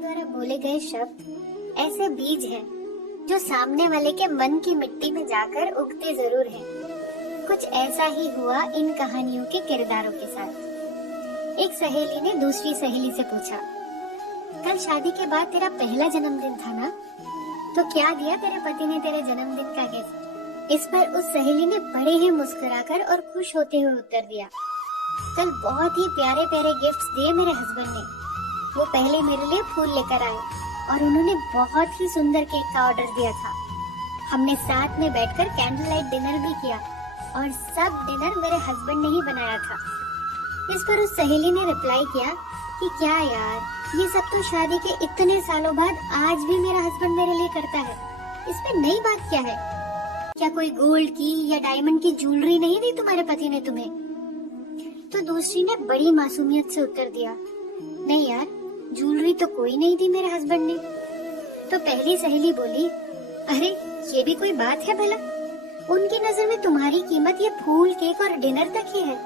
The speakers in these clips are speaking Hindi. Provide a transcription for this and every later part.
द्वारा बोले गए शब्द ऐसे बीज हैं जो सामने वाले के मन की मिट्टी में जाकर उगते जरूर हैं। कुछ ऐसा ही हुआ इन कहानियों के किरदारों के साथ। एक सहेली ने दूसरी सहेली से पूछा, कल शादी के बाद तेरा पहला जन्मदिन था ना, तो क्या दिया तेरे पति ने तेरे जन्मदिन का गिफ्ट? इस पर उस सहेली ने बड़े ही मुस्कुराकर और खुश होते हुए उत्तर दिया, कल बहुत ही प्यारे प्यारे गिफ्ट्स दिए मेरे हस्बैंड ने। वो पहले मेरे लिए फूल लेकर आए और उन्होंने बहुत ही सुंदर केक का ऑर्डर दिया था। हमने साथ में बैठकर कैंडल लाइट डिनर भी किया और सब डिनर मेरे हस्बैंड ने ही बनाया था। इस पर उस सहेली ने रिप्लाई किया कि क्या यार, ये सब तो शादी के इतने सालों बाद आज भी मेरा हस्बैंड मेरे लिए करता है, इसमें नई बात क्या है? क्या कोई गोल्ड की या डायमंड की ज्वेलरी नहीं दी तुम्हारे पति ने तुम्हें? तो दूसरी ने बड़ी मासूमियत से उत्तर दिया, नहीं यार, ज्वेलरी तो कोई नहीं दी मेरे हस्बैंड ने। तो पहली सहेली बोली, अरे ये भी कोई बात है भला? उनकी नजर में तुम्हारी कीमत ये फूल, केक और डिनर तक ही है।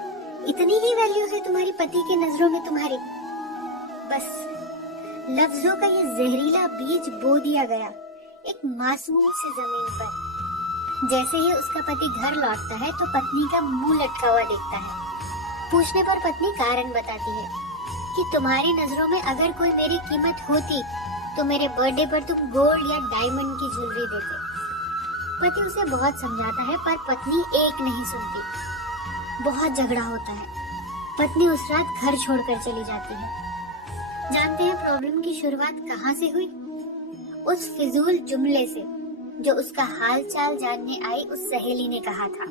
इतनी ही वैल्यू है तुम्हारी पति की नजरों में तुम्हारी। बस लफ्जों का ये जहरीला बीज बो दिया गया एक मासूम सी जमीन पर। जैसे ही उसका पति घर लौटता है तो पत्नी का मुंह लटका हुआ देखता है। पूछने पर पत्नी कारण बताती है कि तुम्हारी नजरों में अगर कोई मेरी कीमत होती तो मेरे बर्थडे पर तुम गोल्ड या डायमंड की ज्वेलरी देते। पति उसे बहुत समझाता है पर पत्नी एक नहीं सुनती। बहुत झगड़ा होता है। पत्नी उस रात घर छोड़कर चली जाती है। जानते हैं प्रॉब्लम की शुरुआत कहाँ से हुई? उस फिजूल जुमले से जो उसका हाल चाल जानने आई उस सहेली ने कहा था।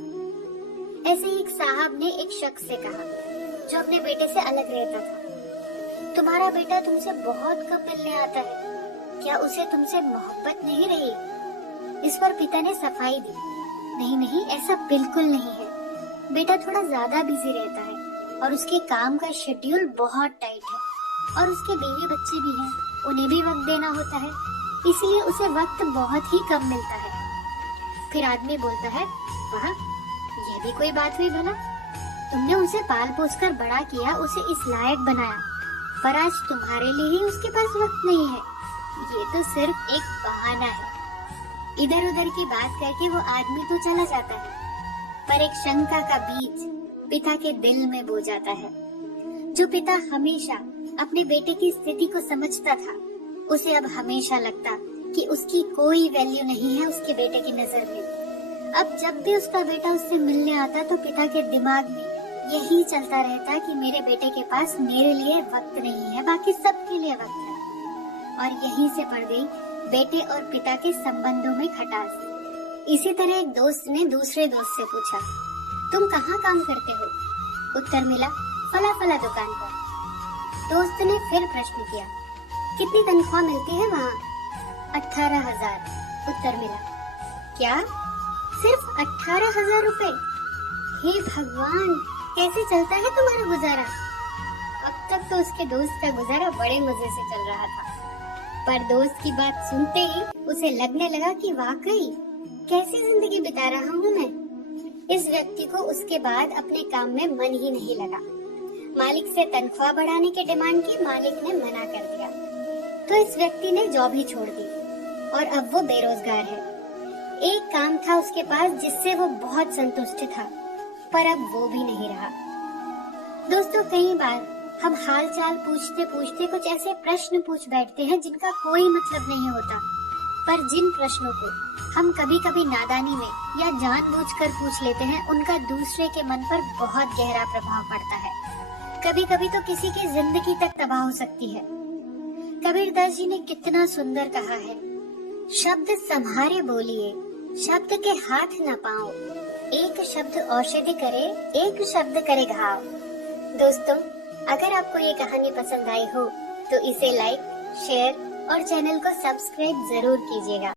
ऐसे ही एक साहब ने एक शख्स से कहा जो अपने बेटे से अलग रहता था, तुम्हारा बेटा तुमसे बहुत कम मिलने आता है, क्या उसे तुमसे मोहब्बत नहीं रही? इस पर पिता ने सफाई दी, नहीं नहीं, ऐसा बिल्कुल नहीं है। बेटा थोड़ा ज्यादा बिजी रहता है और उसके काम का शेड्यूल बहुत टाइट है और उसके बीवी बच्चे भी हैं, उन्हें भी वक्त देना होता है, इसलिए उसे वक्त बहुत ही कम मिलता है। फिर आदमी बोलता है, वाह, ये भी कोई बात हुई भला? तुमने उसे पाल पोस कर बड़ा किया, उसे इस लायक बनाया, पर आज तुम्हारे लिए ही उसके पास वक्त नहीं है। ये तो सिर्फ एक बहाना है। इधर उधर की बात करके वो आदमी तो चला जाता है, पर एक शंका का बीज पिता के दिल में बो जाता है। जो पिता हमेशा अपने बेटे की स्थिति को समझता था, उसे अब हमेशा लगता कि उसकी कोई वैल्यू नहीं है उसके बेटे की नजर में। अब जब भी उसका बेटा उससे मिलने आता तो पिता के दिमाग में यही चलता रहता कि मेरे बेटे के पास मेरे लिए वक्त नहीं है, बाकी सबके लिए वक्त है। और यहीं से पड़ गई बेटे और पिता के संबंधों में खटास। इसी तरह एक दोस्त ने दूसरे दोस्त से पूछा, तुम कहाँ काम करते हो? उत्तर मिला, फला फला दुकान पर। दोस्त ने फिर प्रश्न किया, कितनी तनख्वाह मिलती है वहाँ? 18,000 उत्तर मिला। क्या, सिर्फ 18,000 रुपए? हे भगवान, कैसे चलता है तुम्हारा गुजारा? अब तक तो उसके दोस्त का गुजारा बड़े मजे से चल रहा था, पर दोस्त की बात सुनते ही उसे लगने लगा कि वाकई कैसी जिंदगी बिता रहा हूँ मैं। इस व्यक्ति को उसके बाद अपने काम में मन ही नहीं लगा। मालिक से तनख्वाह बढ़ाने की डिमांड की, मालिक ने मना कर दिया, तो इस व्यक्ति ने जॉब ही छोड़ दी और अब वो बेरोजगार है। एक काम था उसके पास जिससे वो बहुत संतुष्ट था, पर अब वो भी नहीं रहा। दोस्तों, कई बार हम हाल चाल पूछते पूछते कुछ ऐसे प्रश्न पूछ बैठते हैं जिनका कोई मतलब नहीं होता, पर जिन प्रश्नों को हम कभी कभी नादानी में या जानबूझकर पूछ लेते हैं, उनका दूसरे के मन पर बहुत गहरा प्रभाव पड़ता है। कभी कभी तो किसी की जिंदगी तक तबाह हो सकती है। कबीरदास जी ने कितना सुंदर कहा है, शब्द संहारे बोलिए, शब्द के हाथ न पाओ, एक शब्द औषधि करे, एक शब्द करे घाव। दोस्तों, अगर आपको ये कहानी पसंद आई हो तो इसे लाइक, शेयर और चैनल को सब्सक्राइब जरूर कीजिएगा।